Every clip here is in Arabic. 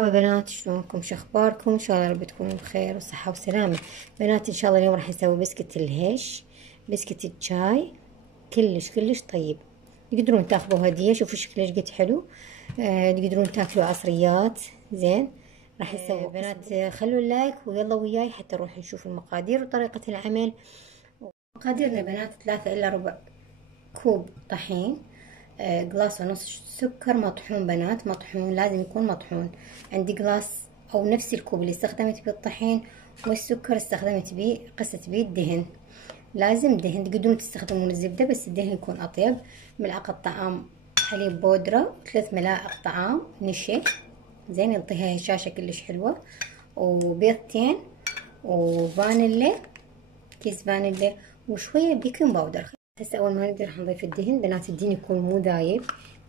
مرحبا بنات، شلونكم؟ شخباركم؟ ان شاء الله رب تكونوا بخير وصحة وسلامة. بنات ان شاء الله اليوم راح نسوي بسكت الهش، بسكت الشاي، كلش طيب. تقدرون تاخذوه هدية، شوفوا شكله قد حلو. تقدرون تاكلوا عصريات. زين، راح نسوي بنات. خلوا اللايك ويلا وياي حتى نروح نشوف المقادير وطريقة العمل. مقاديرنا بنات 3 إلا ربع كوب طحين، قلاص ونص سكر مطحون بنات، مطحون لازم يكون مطحون. عندي قلاص او نفس الكوب اللي استخدمت بيه الطحين والسكر استخدمت بيه قست بيه الدهن. لازم دهن، تقدرون تستخدمون الزبدة بس الدهن يكون اطيب. ملعقة طعام حليب بودرة، 3 ملاعق طعام نشا، زين يعطيها هشاشة كلش حلوة، وبيضتين، وفانيلا، كيس فانيلا، وشوية بيكنج باودر. هسه اول ما نقدر راح نضيف الدهن بنات. الدهن يكون مو ذايب،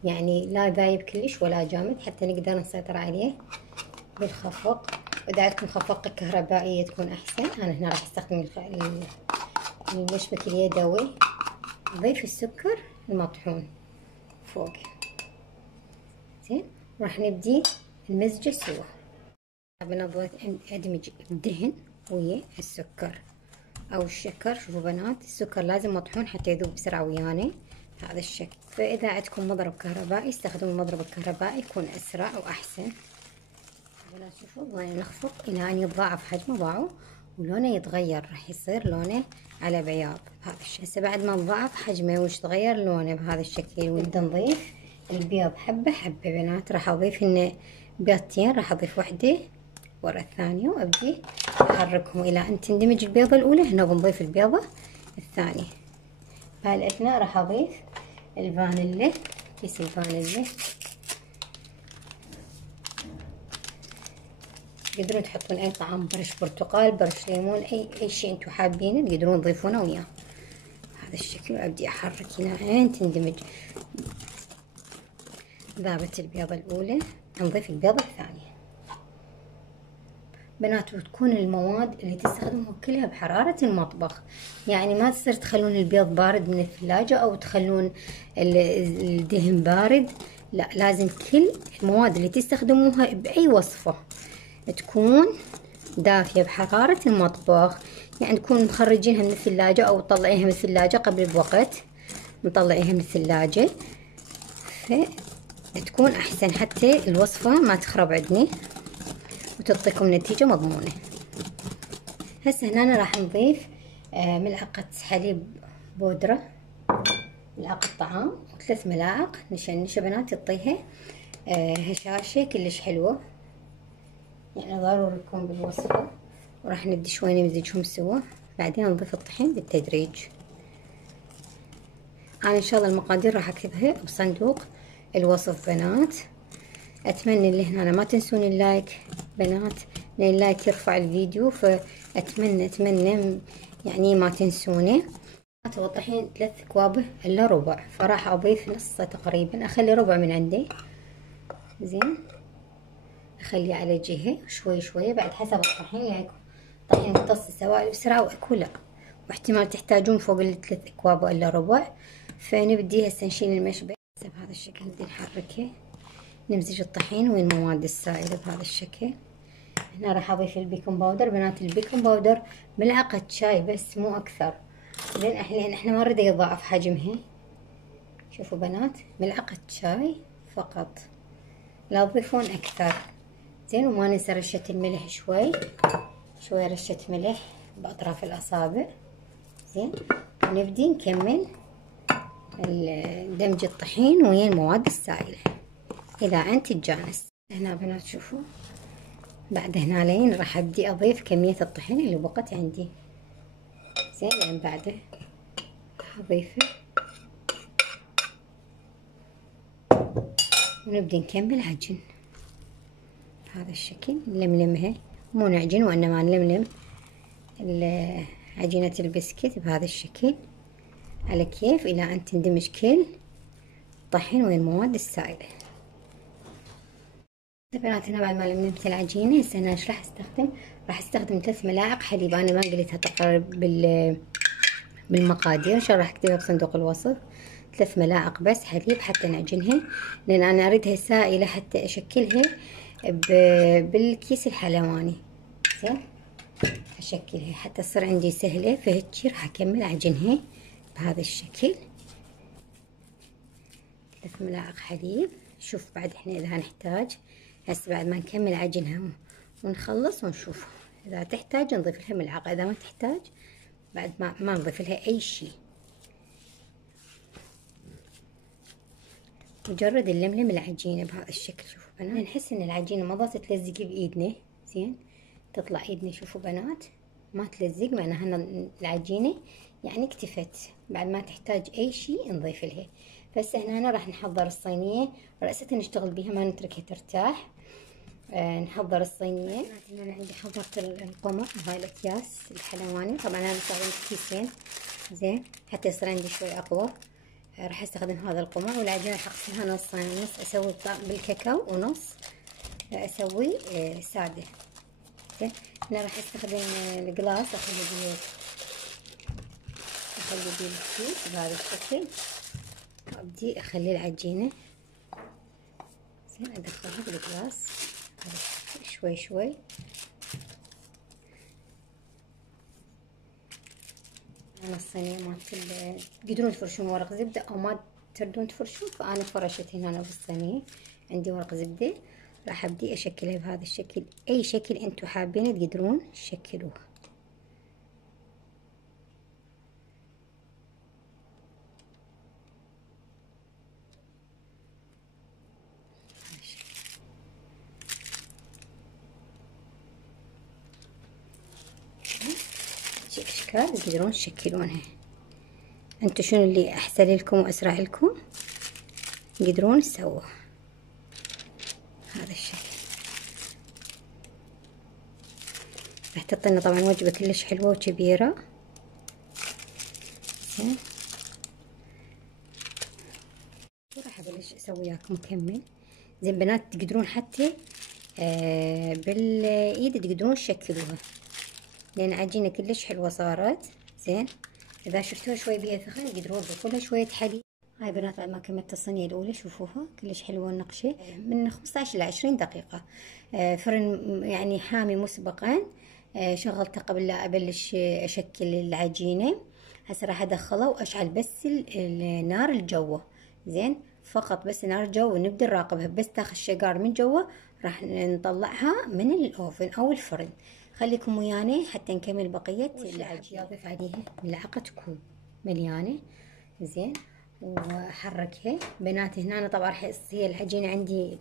يعني لا ذايب كلش ولا جامد، حتى نقدر نسيطر عليه بالخفق. واذا عندكم خفقة كهربائية تكون احسن. انا هنا راح استخدم المشبك اليدوي. نضيف السكر المطحون فوق، زين، وراح نبدي المزجة سوا. ادمج الدهن ويا السكر او الشكر. شوفوا بنات، السكر لازم مطحون حتى يذوب بسرعه ويانا بهذا الشكل. فاذا عندكم مضرب كهربائي استخدموا المضرب الكهربائي، يكون اسرع واحسن. بنات شوفوا نخفق الى ان يتضاعف حجمه. ضاعوا ولونه يتغير، راح يصير لونه على بياض بهذا الشكل. هسه بعد ما تضاعف حجمه وش تغير لونه بهذا الشكل، ونبدا نضيف البيض حبه حبه بنات. راح اضيف هنا بيضتين، راح اضيف وحده ورا الثانية وابدي احركهم الى ان تندمج البيضة الاولى. هنا بنضيف البيضة الثانية. بهالاثناء راح اضيف الفانيلا، كيس الفانيلا. تقدرون تحطون اي طعم، برش برتقال، برش ليمون، اي شيء انتم حابينه تقدرون تضيفونه وياه بهذا الشكل. وابدي احرك الى ان تندمج. ذابت البيضة الاولى، نضيف البيضة الثانية بنات. وتكون المواد اللي تستخدموها كلها بحرارة المطبخ، يعني ما تصير تخلون البيض بارد من الثلاجة او تخلون الدهن بارد، لا، لازم كل المواد اللي تستخدموها باي وصفة تكون دافية بحرارة المطبخ. يعني تكون مخرجينها من الثلاجة او تطلعينها من الثلاجة قبل بوقت، نطلعيها من الثلاجة فتكون احسن حتى الوصفة ما تخرب عندنا وتعطيكم نتيجة مضمونة. هسه هنا راح نضيف ملعقة حليب بودرة، ملعقة طعام، و3 ملاعق نشا بنات، تعطيها هشاشة كلش حلوة، يعني ضروري تكون بالوصفة. وراح نبدي شوي نمزجهم سوا، بعدين نضيف الطحين بالتدريج. انا ان شاء الله المقادير راح اكتبها بصندوق الوصف بنات. اتمنى اللي هنا ما تنسون اللايك بنات، لان اللايك يرفع الفيديو، فاتمنى يعني ما تنسونه. الطحين 3 أكواب الا ربع، فراح اضيف نصه تقريبا، اخلي ربع من عندي، زين، اخليه على جهه شوي بعد حسب الطحين. يعني طحين يمتص السوائل بسرعه واكو لا، واحتمال تحتاجون فوق ال3 أكواب الا ربع. فنبدي هسه نشيل المشبك بهذا الشكل، نبدي نحركه، نمزج الطحين والمواد السائلة بهذا الشكل. هنا راح اضيف البيكنج باودر بنات. البيكنج باودر ملعقة شاي بس مو اكثر، لان احنا ما نريد يضاعف حجمها. شوفوا بنات، ملعقة شاي فقط، لا تضيفون اكثر، زين. وما ننسى رشة الملح، شوي رشة ملح باطراف الاصابع، زين. ونبدي نكمل دمج الطحين ويا المواد السائلة الى ان تتجانس. هنا بنات شوفوا، بعد هنا لين راح ابدي اضيف كمية الطحين اللي بقت عندي، زين. يعني بعده اضيفه ونبدي نكمل عجن بهذا الشكل. نلملمها، مو نعجن وانما نلملم عجينة البسكت بهذا الشكل على كيف الى ان تندمج كل الطحين والمواد السائلة. بنات هنا بعد ما لملمت العجينة، هسه انا ايش راح استخدم 3 ملاعق حليب. انا ما قلتها تقريبا بالمقادير، ان شاء الله راح اكتبها بصندوق الوصف. 3 ملاعق بس حليب حتى نعجنها، لان انا اريدها سائلة حتى اشكلها بالكيس الحلواني. زين اشكلها حتى تصير عندي سهله، فهيجي راح اكمل اعجنها بهذا الشكل. 3 ملاعق حليب. شوف بعد احنا اذا نحتاج هسه بعد ما نكمل عجنها ونخلص ونشوف اذا تحتاج نضيف لها ملعقه، اذا ما تحتاج بعد ما نضيف لها اي شيء، مجرد نلملم العجينه بهذا الشكل. شوفوا بنات نحس ان العجينه ما ضلت تلزق بايدنا، زين تطلع ايدنا شوفوا بنات ما تلزق، معناها ان العجينه يعني اكتفت، بعد ما تحتاج اي شيء نضيف لها. فهسه هنا راح نحضر الصينيه، رأسة نشتغل بيها ما نتركها ترتاح. نحضر الصينيه. هنا عندي حضرت القمع هاي الاكياس الحلواني، طبعا انا استخدمت كيسين زين حتى يصير عندي شوي اقوى. راح استخدم هذا القمع، والعجينه راح اقسمها نصين، نص اسوي بالكاكاو ونص اسوي ساده. زين هنا راح استخدم القلاص، اخلي بيه الكيس بهذا الشكل، وابدي اخلي العجينه زين ادخلها بالقلاص شوي شوي. انا الصينيه مالت تقدرون تفرشون ورق زبده او ما تردون تفرشون، فانا فرشت هنا بالصينيه عندي ورق زبده. راح ابدي اشكلها بهذا الشكل، اي شكل انتم حابين تقدرون تشكلوها. اشكال تقدرون تشكلونها انتم، شنو اللي احسن لكم واسرع لكم تقدرون تسووه هذا الشكل. راح تعطينا طبعا وجبه كلش حلوه وكبيره. زين وراح ابلش اسوي وياكم مكمل. زين بنات تقدرون حتى بالايد تقدرون تشكلوها، لان عجينه كلش حلوه صارت. زين اذا شفتوها شوي بيها ثخن تقدرون تضيفوا لها شويه حليب. هاي بنات بعد ما كملت الصينيه الاولى شوفوها كلش حلوه النقشه، من 15 ل 20 دقيقه. فرن يعني حامي مسبقا. شغلته قبل لا ابلش اشكل العجينه. هسه راح ادخله واشعل بس النار الجوه. زين فقط بس نار الجو، ونبدا نراقبها بس تاخذ شقار من جوا راح نطلعها من الاوفن او الفرن. خليكم وياني حتى نكمل بقيه العجينه. اضيف عليها ملعقه كوب مليانه. زين واحركها بنات. هنا أنا طبعا راح هي العجينه عندي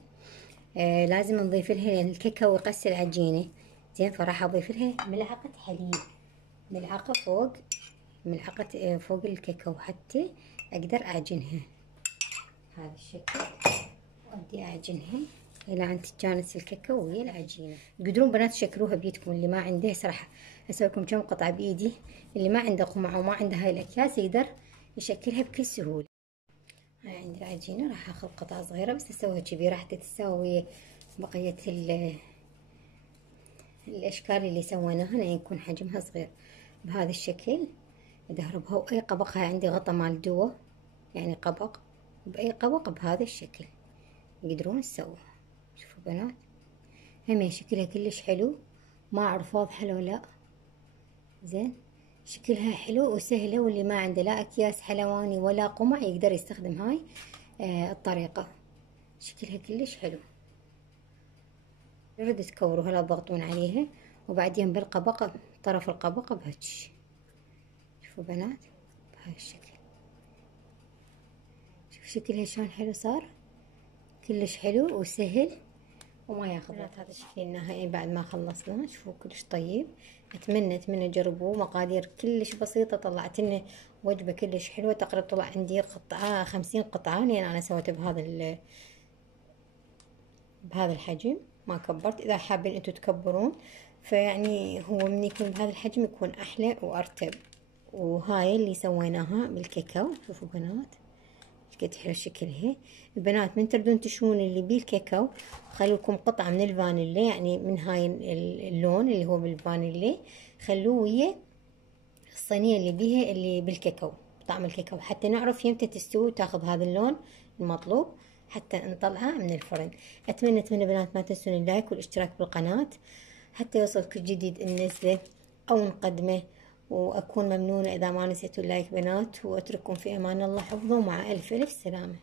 لازم نضيف لها لان الكاكاو يقسي العجينه. زين فراح اضيف لها ملعقه حليب، ملعقه فوق ملعقه فوق الكاكاو حتى اقدر اعجنها هذا الشكل، وابدي اعجنها الى ان تتجانس الكاكاو ويا العجينه. تقدرون بنات تشكلوها بيدكم، اللي ما عنده راح اسوي لكم كم قطعه بايدي، اللي ما عنده قمع وما عنده هاي الاكياس يقدر يشكلها بكل سهوله. هاي عندي العجينه راح اخذ قطعه صغيره بس اسويها كبيره حتى تساوي بقيه الاشكال اللي سويناها، لان يكون حجمها صغير بهذا الشكل. ادهربها واي قبق، هاي عندي غطا مال دوا يعني قبق، باي قبق بهذا الشكل يقدرون تسووها. شوفوا بنات هم شكلها كلش حلو، ما اعرف واضحه لو لا. زين شكلها حلو وسهله، واللي ما عنده لا اكياس حلواني ولا قمع يقدر يستخدم هاي الطريقه. شكلها كلش حلو. يرد تكوروها لا تضغطون عليها، وبعدين بالقبق طرف القبق بهج. شوفوا بنات بهاي الشكل، شوف شكلها شلون حلو صار، كلش حلو وسهل وما ياخذ وقت. هذا الشكل النهائي بعد ما خلصنا. شوفوا كلش طيب. اتمنى تجربوه، مقادير كلش بسيطه طلعت لنا وجبه كلش حلوه. تقريبا طلع عندي قطعه 50 قطعه، لان انا سويته بهذا الحجم ما كبرت. اذا حابين انتم تكبرون فيعني هو من يكون بهذا الحجم يكون احلى وارتب. وهاي اللي سويناها بالكاكاو. شوفوا بنات قد حلو شكلها. البنات من تردون تشوون اللي بالكاكاو خلوكم قطعة من الفانيليا، يعني من هاي اللون اللي هو بالفانيليا خلوه ويا الصينية اللي بيها اللي بالكاكاو، طعم الكاكاو، حتى نعرف يمتى تستوي وتاخذ هذا اللون المطلوب. حتى نطلعها من الفرن. أتمنى بنات ما تنسون اللايك والاشتراك بالقناة حتى يوصلك جديد ننزله أو نقدمه، وأكون ممنونة إذا ما نسيتوا اللايك بنات، وأترككم في أمان الله حفظه، ومع ألف ألف سلامة.